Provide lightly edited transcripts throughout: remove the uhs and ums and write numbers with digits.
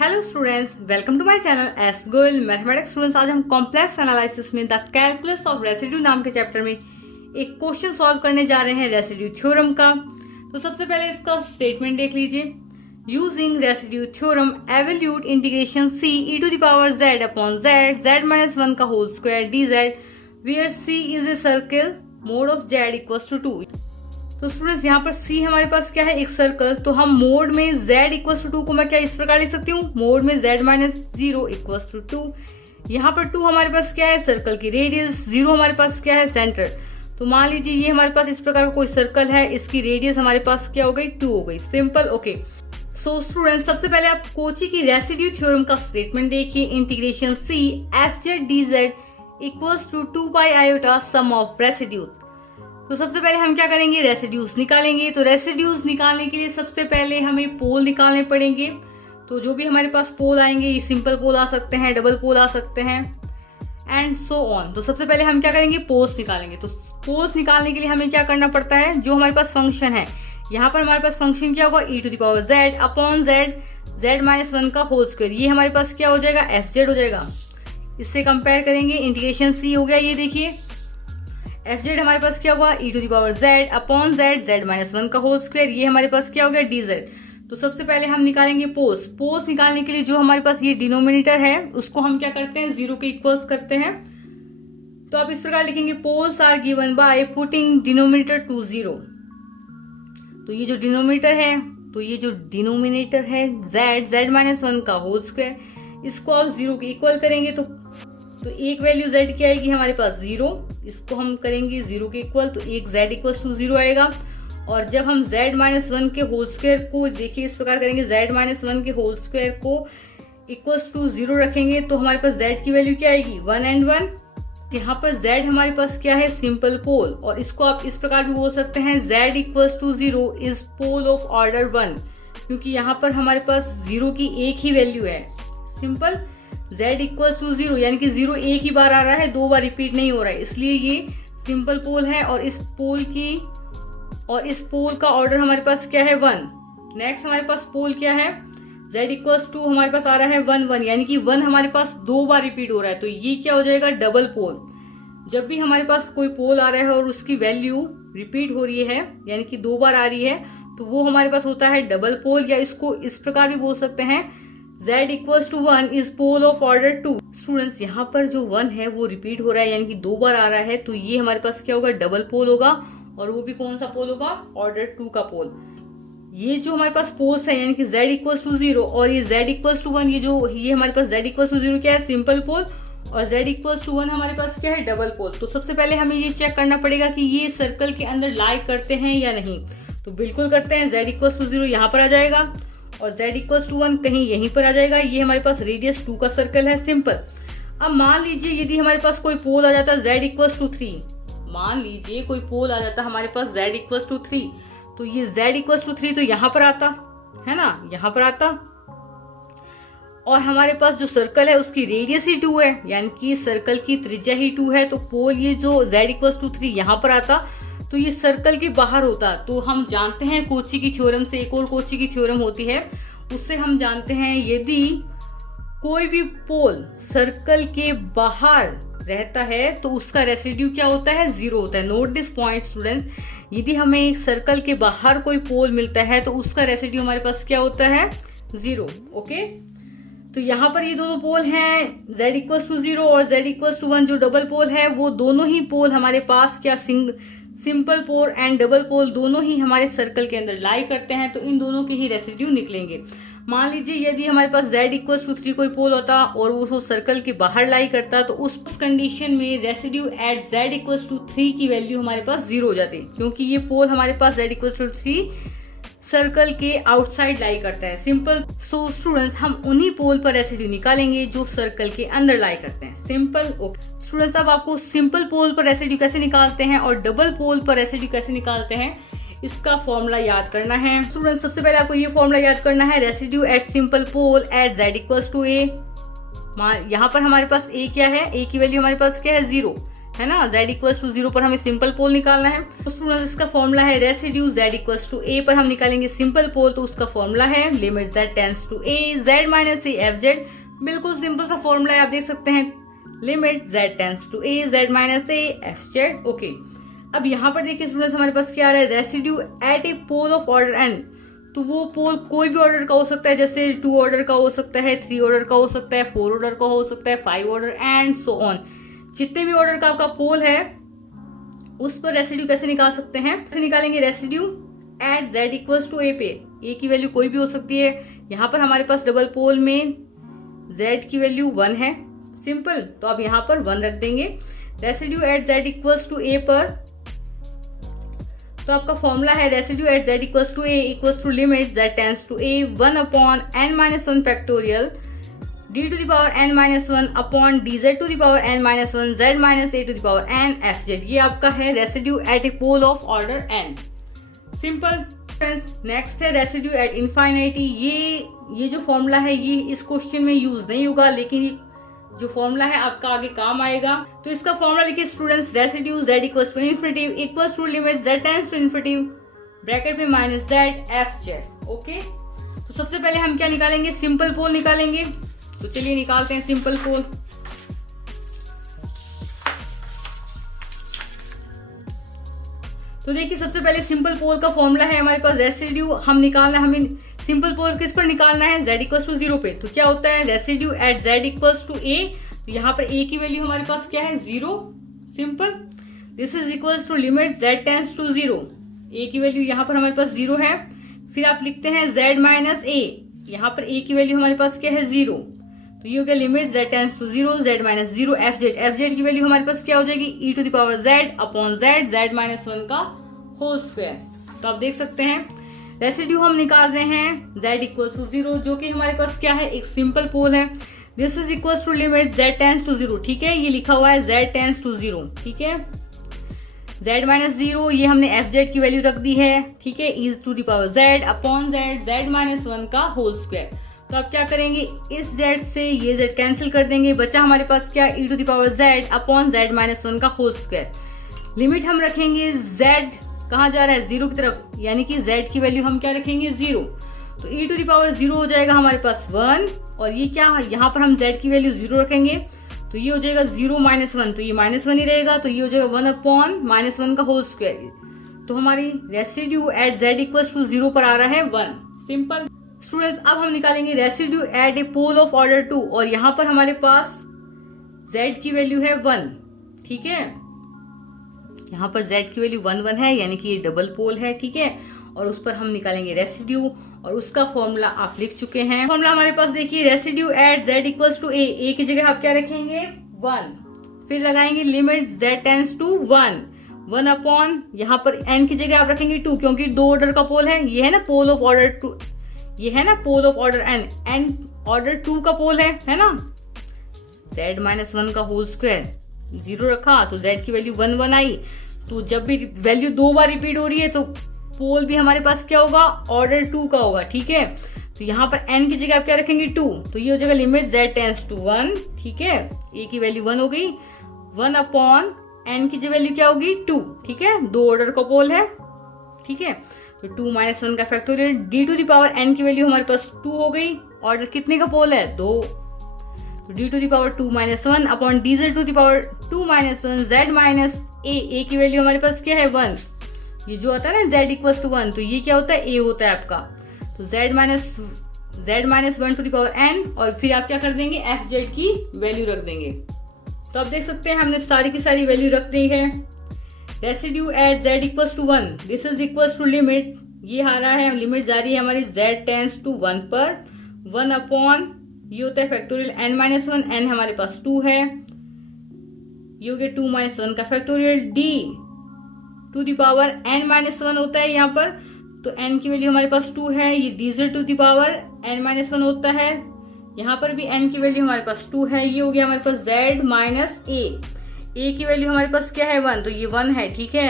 Hello students, welcome to my channel S Goyal mathematics. Students, आज हम complex analysis में the calculus of residue नाम के चैप्टर में एक क्वेश्चन सॉल्व करने जा रहे हैं रेसिड्यू थ्योरम का। तो सबसे पहले इसका स्टेटमेंट देख लीजिए। Using residue theorem evaluate integration C e to the power z upon z z minus 1 का whole square d z where C is a circle mod of z equals to 2। तो students, यहाँ पर C हमारे पास क्या है, एक circle. तो हम मोड में Z इक्वल्स टू 2 को मैं क्या इस प्रकार लिख सकती हूँ, मोड में Z माइनस 0 इक्वल्स टू 2। यहाँ पर 2 हमारे पास क्या है, सर्कल की रेडियस, 0 हमारे पास क्या है, सेंटर। तो मान लीजिए ये हमारे पास इस प्रकार का कोई सर्कल है, इसकी रेडियस हमारे पास क्या हो गई, 2 हो गई। Simple, okay. सो स्टूडेंट्स, सबसे पहले आप कोची की रेसिड्यू थ्योरम का स्टेटमेंट देखिए। Integration C fz dz equals to 2 pi iota sum of residues. तो सबसे पहले हम क्या करेंगे, रेसिड्यूज निकालेंगे। तो रेसिड्यूज निकालने के लिए सबसे पहले हमें पोल निकालने पड़ेंगे। तो जो भी हमारे पास पोल आएंगे, ये सिंपल पोल आ सकते हैं, डबल पोल आ सकते हैं, एंड सो ऑन। तो सबसे पहले हम क्या करेंगे, पोल्स निकालेंगे। तो पोल्स निकालने के लिए हमें क्या करना पड़ता है, जो हमारे पास फंक्शन है, यहाँ पर हमारे पास फंक्शन क्या होगा, e to the power z upon z z minus 1 का होल स्क्वायर। ये हमारे पास क्या हो जाएगा, fz हो जाएगा। इससे कंपेयर करेंगे, इंटीग्रेशन C हो गया, ये देखिए fz हमारे पास क्या होगा, e to the power z upon z z minus 1 का होल स्क्वायर। ये हमारे पास क्या हो गया, dz। तो सबसे पहले हम निकालेंगे पोल्स। पोल्स निकालने के लिए जो हमारे पास ये डिनोमिनेटर है, उसको हम क्या करते हैं, 0 के इक्वल्स करते हैं। तो आप इस प्रकार लिखेंगे, poles are given by putting denominator to 0। तो ये जो डिनोमिनेटर है z माइनस 1 का होल स्क्वायर, इसको आप 0 के इक्वल करेंगे। तो एक वैल्यू z की आएगी हमारे पास 0, इसको हम करेंगे 0 के इक्वल, तो एक z इक्वल टू 0 आएगा। और जब हम z माइनस 1 के होल स्क्वायर को देखिए इस प्रकार करेंगे, z माइनस 1 के होल स्क्वायर को इक्वल्स टू 0 रखेंगे, तो हमारे पास z की वैल्यू क्या आएगी, 1 एंड 1। यहाँ पर z हमारे पास क्या है, सिंपल पोल। और इसको आप इस प्रकार भी बोल सकते हैं, z equals to 0 is pole of order 1, क्योंकि यहाँ पर हमारे पास 0 की एक ही वैल्यू है। सिंपल, z इक्वल्स टू 0 यानी कि 0 एक ही बार आ रहा है, 2 बार रिपीट नहीं हो रहा है, इसलिए ये सिंपल पोल है। और इस पोल का ऑर्डर हमारे पास क्या है, 1। नेक्स्ट हमारे पास पोल क्या है, z इक्वल्स टू हमारे पास आ रहा है 1 1, यानी कि 1 हमारे पास 2 बार रिपीट हो रहा है। तो ये क्या हो जाएगा, डबल पोल। जब भी हमारे पास कोई पोल आ रहा है और उसकी वैल्यू रिपीट हो रही है, यानी कि 2 बार आ रही है, तो वो हमारे पास होता है डबल पोल। या इसको इस प्रकार भी बोल सकते हैं, z equals to 1 is pole of order 2। Students, यहाँ पर जो 1 है वो रिपीट हो रहा है, यानी कि 2 बार आ रहा है, तो ये हमारे पास क्या होगा, डबल पोल होगा। और वो भी कौन सा पोल होगा, ऑर्डर 2 का पोल। ये जो हमारे पास पोल्स है, यानी कि z इक्वल्स टू 0 और ये z इक्वल्स टू 1, ये हमारे पास z इक्वल्स टू 0 क्या है, सिंपल पोल, और z इक्वल्स टू 1 हमारे पास क्या है, डबल पोल। तो सबसे पहले हमें ये चेक करना पड़ेगा कि ये सर्कल के अंदर लाई करते हैं या नहीं। तो बिल्कुल करते हैं, z इक्वल्स टू 0 यहाँ पर आ जाएगा और z इक्वल्स टू 1 कहीं यहीं पर आ जाएगा। ये हमारे पास रेडियस 2 का सर्कल है, सिंपल। अब मान लीजिए यदि हमारे पास कोई पोल आ जाता z इक्वल्स टू 3, मान लीजिए कोई पोल आ जाता हमारे पास z इक्वल्स टू 3, तो ये z इक्वल्स टू 3 तो यहाँ पर आता है ना, यहाँ पर आता। और हमारे पास जो सर्कल है उसकी रेडियस ही 2 है, यानी कि सर्कल की त्रिज्या ही 2 है। तो पोल ये जो z इक्वल्स टू 3 यहाँ पर आता, तो ये सर्कल के बाहर होता। तो हम जानते हैं कोची की थ्योरम से, एक और कोची की थ्योरम होती है, उससे हम जानते हैं यदि कोई भी पोल सर्कल के बाहर रहता है तो उसका रेसिड्यू क्या होता है, 0 होता है। नोट दिस पॉइंट स्टूडेंट्स, यदि हमें एक सर्कल के बाहर कोई पोल मिलता है तो उसका रेसिड्यू हमारे पास क्या होता है, 0। ओके, तो यहाँ पर ये दोनों पोल हैं, z इक्वल्स टू 0 और z इक्वल्स टू 1 जो डबल पोल है, वो दोनों ही पोल हमारे पास क्या simple pole and double pole दोनों ही हमारे सर्कल के अंदर लाई करते हैं। तो इन दोनों के ही रेसिड्यू निकलेंगे। मान लीजिए यदि हमारे पास z इक्वल्स टू 3 कोई पोल होता और वो सर्कल के बाहर लाई करता, तो उस कंडीशन में residue at z equals to 3 की वैल्यू हमारे पास 0 हो जाती, क्योंकि ये पोल हमारे पास z इक्वल्स टू 3 सर्कल के आउटसाइड लाई करता है, सिंपल। सो स्टूडेंट्स, हम उन्हीं पोल पर रेसिड्यू निकालेंगे जो सर्कल के अंदर लाई करते हैं, सिंपल। ओके स्टूडेंट्स, अब आपको सिंपल पोल पर रेसिड्यू कैसे निकालते हैं और डबल पोल पर रेसिड्यू कैसे निकालते हैं, इसका फॉर्मूला याद करना है। स्टूडेंट्स, सबसे पहले आपको ये फॉर्मूला याद करना है, residue at simple pole at z equals to a। यहाँ पर हमारे पास a क्या है, a की वैल्यू हमारे पास क्या है, 0 है ना। z इक्वल्स टू 0 पर हमें सिंपल पोल निकालना है। तो स्टूडेंट्स इसका फॉर्मूला है residue z equals to a पर हम निकालेंगे सिंपल पोल, तो उसका फॉर्मूला है limit z tends to a z minus a fz। बिल्कुल सिंपल सा फॉर्मूला है, आप देख सकते हैं limit z tends to a z minus a fz। Okay, अब यहाँ पर देखिए स्टूडेंट्स हमारे पास क्या आ रहा है, residue at a pole of order n। तो वो पोल कोई भी ऑर्डर का हो सकता है, जैसे 2 ऑर्डर का हो सकता है, 3 ऑर्डर का हो सकता है, 4 ऑर्डर का हो सकता है, 5 ऑर्डर एंड सो ऑन। जितने भी ऑर्डर का आपका पोल है उस पर रेसिड्यू कैसे निकाल सकते हैं, कैसे निकालेंगे residue at z equals to a पे। a की वैल्यू कोई भी हो सकती है, यहाँ पर हमारे पास डबल पोल में z की वैल्यू 1 है, सिंपल, तो आप यहाँ पर 1 रख देंगे। Residue at z equals to a पर, तो आपका फॉर्मूला है residue at z equals to a equals to limit z tends to a 1 upon n minus 1 factorial d to the power n minus 1 upon dz to the power n minus 1 z minus a to the power n fz। ये आपका है residue at a pole of order n, simple. Next है residue at infinity. ये जो formula है ये इस question में यूज नहीं होगा, लेकिन जो फॉर्मूला है आपका आगे काम आएगा। तो इसका फॉर्मूला लिखिए students, residue z equals to infinity equals to limit z tends to infinity bracket में माइनस z fz। ओके, तो सबसे पहले हम क्या निकालेंगे, सिंपल पोल निकालेंगे। तो चलिए निकालते हैं सिंपल पोल। तो देखिए सबसे पहले सिंपल पोल का फॉर्मूला है हमारे पास रेसिड्यू, हम निकालना है, हमें सिंपल पोल किस पर निकालना है, z इक्वल्स टू 0 पे। तो क्या होता है residue at z equals to a, तो यहाँ पर a की वैल्यू हमारे पास क्या है 0, simple. This is equals to limit z tends to 0, a की वैल्यू यहाँ पर हमारे पास 0 है। फिर आप लिखते हैं z माइनस a, यहाँ पर a की वैल्यू हमारे पास क्या है 0, तो ये हो गया limit z tends to 0 z minus 0 fz की वैल्यू हमारे पास क्या हो जाएगी e to the power z upon z minus 1 का होल स्क्वायर। तो आप देख सकते हैं रेसिड्यू हम निकाल रहे हैं z इक्वल्स टू 0, जो कि हमारे पास क्या है एक सिंपल पोल है। This is equals to limit z tends to 0, ठीक है, ये लिखा हुआ है z टेंड्स टू 0, ठीक है। z माइनस 0 ये हमने fz की वैल्यू रख दी है, ठीक है, e to the power z upon z minus 1 का होल स्क्वायर। तो आप क्या करेंगे, इस z से ये z कैंसिल कर देंगे, बचा हमारे पास क्या e to the power z upon z minus 1 का होल स्क्वायर। लिमिट हम रखेंगे z कहाँ जा रहा है 0 की तरफ, यानी कि z की वैल्यू हम क्या रखेंगे 0, तो e टू द पावर 0 हो जाएगा हमारे पास 1, और ये क्या यहाँ पर हम z की वैल्यू 0 रखेंगे, तो ये हो जाएगा 0 माइनस 1, तो ये माइनस 1 ही रहेगा, तो ये हो जाएगा 1 अपॉन माइनस 1 का होल स्क्वायर। तो हमारी residue at z equals to 0 पर आ रहा है 1, सिंपल। स्टूडेंट्स अब हम निकालेंगे residue at a pole of order 2, और यहाँ पर हमारे पास z की वैल्यू है 1, ठीक है, यहाँ पर z की वैल्यू 1 1 है, यानी कि ये डबल पोल है, ठीक है, और उस पर हम निकालेंगे रेसिड्यू, और उसका फॉर्मूला आप लिख चुके हैं। फॉर्मूला हमारे पास देखिए residue at z equals to a की जगह आप क्या रखेंगे 1, फिर लगाएंगे limit z tends to 1 upon, यहाँ पर n की जगह आप रखेंगे 2, क्योंकि 2 ऑर्डर का पोल है, ये है ना पोल ऑफ ऑर्डर 2, ये है ना pole of order n order 2 का पोल है ना। z माइनस 1 का होल स्क्वायर 0 रखा तो z की वैल्यू 1 1 आई, तो जब भी वैल्यू 2 बार रिपीट हो रही है तो पोल भी हमारे पास क्या होगा ऑर्डर 2 का होगा, ठीक है। तो यहाँ पर n की जगह आप क्या रखेंगे 2, तो ये हो जाएगा लिमिट z टेंड्स टू 1, ठीक है, a की वैल्यू 1 हो गई, 1 अपॉन n की वैल्यू क्या होगी 2, ठीक है, 2 ऑर्डर का पोल है, ठीक है, तो 2 माइनस 1 का factorial d to the power n की वैल्यू हमारे पास 2 हो गई, ऑर्डर कितने का पोल है 2, तो d to the power 2 minus 1 upon dz to the power 2 minus 1 z minus a की वैल्यू हमारे पास क्या है 1, ये जो आता है ना z इक्वल्स टू 1, तो ये क्या होता है a होता है आपका, तो z minus 1 to the power n, और फिर आप क्या कर देंगे fz की वैल्यू रख देंगे। तो आप देख सकते हैं हमने सारी की सारी वैल्यू रख दी है। Residue at z equals to 1, this is equals to limit, ये आ रहा है लिमिट जा रही है हमारी z टेंड्स टू 1 पर 1 अपॉन, ये होता है फैक्टोरियल n माइनस 1, n हमारे पास 2 है, ये हो गया 2 माइनस 1 का factorial d to the power n minus 1 होता है यहाँ पर, तो n की वैल्यू हमारे पास 2 है, ये dz to the power n minus 1 होता है, यहाँ पर भी n की वैल्यू हमारे पास 2 है, ये हो गया हमारे पास z माइनस a की वैल्यू हमारे पास क्या है 1, तो ये 1 है, ठीक है,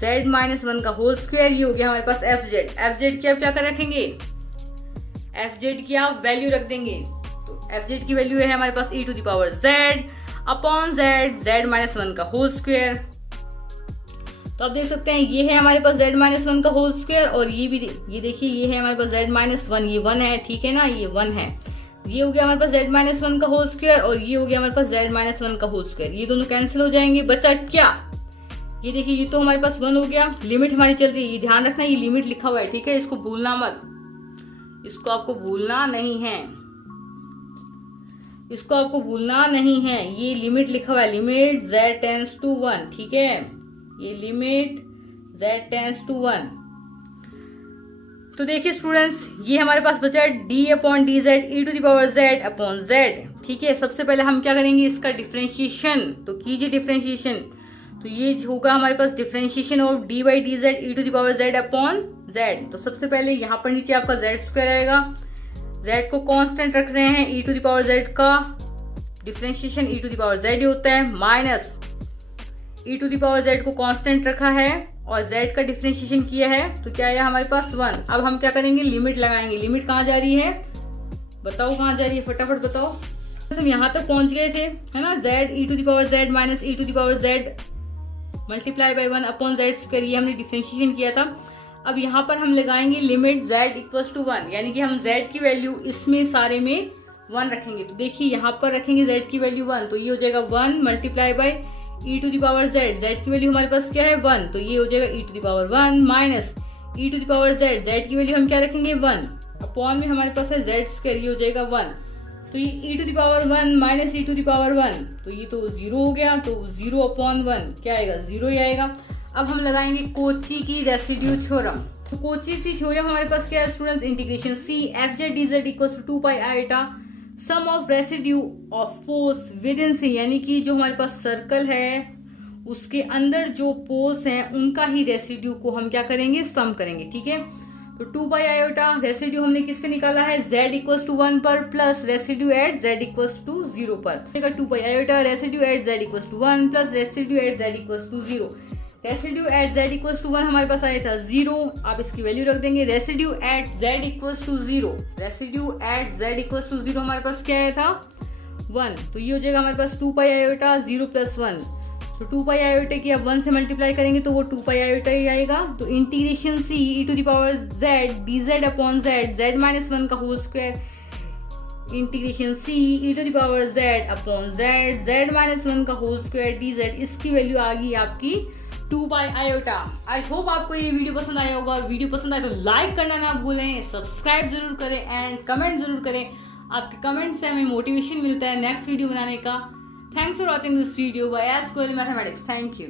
z माइनस 1 का होल स्क्वायर, ये हो गया हमारे पास fz की आप क्या कर रखेंगे fz की आप वैल्यू रख देंगे, तो fz की वैल्यू है हमारे पास e to the power z upon z z minus one का होल स्क्वायर। तो आप देख सकते हैं ये है हमारे पास जेड माइनस वन का होल स्क्वायर और ये भी ये देखिए ये है हमारे पास जेड माइनस वन, ये वन है, ठीक है ना, ये वन है। ये हो गया हमारे पास जेड माइनस वन का होल स्क्वायर और ये हो गया हमारे पास जेड माइनस वन का होल स्क्वायर। ये दोनों कैंसिल हो जाएंगे, बचा क्या, ये देखिए ये तो हमारे पास वन हो गया। लिमिट हमारी चल रही है, ये ध्यान रखना, ये लिमिट लिखा हुआ है, ठीक है, इसको भूलना मत, इसको आपको भूलना नहीं है, इसको आपको भूलना नहीं है। ये लिमिट लिखा हुआ है, limit z tends to one, ठीक है, ये limit z tends to one. तो देखिए स्टूडेंट्स, ये हमारे पास बचा है d upon d z e to the power z upon z, ठीक है। सबसे पहले हम क्या करेंगे, इसका डिफरेंशिएशन, तो कीजिए डिफरेंशिएशन। तो ये होगा हमारे पास differentiation of d by d z e to the power z upon z। तो सबसे पहले यहाँ पर नीचे आपका z स्क्वायर आएगा, z को कांस्टेंट रख रहे हैं, e to the power z का differentiation e to the power z होता है, minus e to the power z को कांस्टेंट रखा है और z का डिफरेंशिएशन किया है, तो क्या है हमारे पास 1। अब हम क्या करेंगे, लिमिट लगाएंगे। लिमिट कहाँ जा रही है, बताओ कहाँ जा रही है, फटाफट बताओ। हम यहाँ तक पहुंच गए थे, है ना, z e to the power z minus e to the power z multiply by 1 upon z square, ये हमने डिफरेंशिएशन किया था। अब यहाँ पर हम लगाएंगे लिमिट z इक्वल्स टू 1, यानी कि हम z की वैल्यू इसमें सारे में 1 रखेंगे। तो देखिए यहाँ पर रखेंगे z की वैल्यू 1, तो ये हो जाएगा 1 multiply by e to the power z, z की वैल्यू हमारे पास क्या है 1, तो ये हो जाएगा e to the power 1 minus e to the power z, z की वैल्यू हम क्या रखेंगे 1 अपॉन में हमारे पास है z स्क्वायर, ये हो जाएगा 1, तो ये e to the power 1 minus e to the power 1, तो ये तो 0 हो गया, तो 0 अपॉन 1 क्या आएगा 0 ही आएगा। अब हम लगाएंगे कोची की रेसिड्यू थ्योरम। तो कोची की थ्योरम हमारे पास क्या है students, integration c f z d z equals to 2 pi iota sum of residue of poles within C, यानी कि जो हमारे पास सर्कल है उसके अंदर जो पोल्स हैं उनका ही रेसिड्यू को हम क्या करेंगे, सम करेंगे, ठीक है। तो 2 पाई आयोटा रेसिड्यू हमने किस पे निकाला है, z इक्वल्स टू 1 पर plus residue at z equals to 0 पर। 2 pi iota residue at z equals to 1 plus residue at z equals to 0। Residue at z equals to 1 हमारे पास आया था 0, आप इसकी वैल्यू रख देंगे। Residue at z equals to 0, residue at z equals to 0 हमारे पास क्या आया था 1, तो ये हो जाएगा हमारे पास 2 पाई आयोटा 0 प्लस 1। तो 2 पाई आयोटा की अब 1 से मल्टीप्लाई करेंगे तो वो 2 पाई आयोटा ही आएगा। तो integration c e to the power z d z upon z minus 1 का whole square, integration c e to the power z upon z minus 1 का होल स्क्वायर डी जेड, इसकी value आ गई आपकी 2 pi iota. I hope आपको ये video पसंद आया होगा। वीडियो पसंद आए तो लाइक करना ना भूलें, सब्सक्राइब जरूर करें एंड कमेंट जरूर करें। आपके कमेंट से हमें मोटिवेशन मिलता है नेक्स्ट वीडियो बनाने का। Thanks for watching this video by S Kohli Mathematics. Thank you.